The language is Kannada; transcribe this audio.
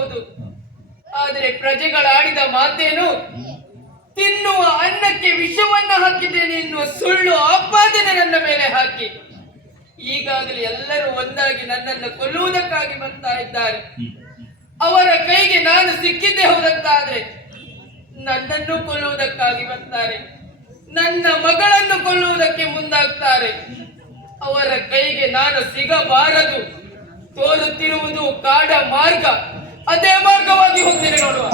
ಇರಬಹುದು. ಆದರೆ ಪ್ರಜೆಗಳಾಡಿದ ಮಾತೇನು, ತಿನ್ನುವ ಅನ್ನಕ್ಕೆ ವಿಷವನ್ನ ಹಾಕಿದ್ದೇನೆ ಎನ್ನುವ ಸುಳ್ಳು ಆಪಾದನೆ ನನ್ನ ಮೇಲೆ ಹಾಕಿ ಈಗಾಗಲೇ ಎಲ್ಲರೂ ಒಂದಾಗಿ ನನ್ನನ್ನು ಕೊಲ್ಲುವುದಕ್ಕಾಗಿ ಬರ್ತಾ ಇದ್ದಾರೆ. ಅವರ ಕೈಗೆ ನಾನು ಸಿಕ್ಕಿದ್ದೇ ಹೋದಂತಾದ್ರೆ ನನ್ನನ್ನು ಕೊಲ್ಲುವುದಕ್ಕಾಗಿ ಬರ್ತಾರೆ, ನನ್ನ ಮಗಳನ್ನು ಕೊಲ್ಲುವುದಕ್ಕೆ ಮುಂದಾಗ್ತಾರೆ. ಅವರ ಕೈಗೆ ನಾನು ಸಿಗಬಾರದು. ತೋರುತ್ತಿರುವುದು ಕಾಡ ಮಾರ್ಗ, ಅದೇ ಮಾರ್ಗವಾಗಿ ಹೋಗ್ತೇನೆ ನೋಡುವ.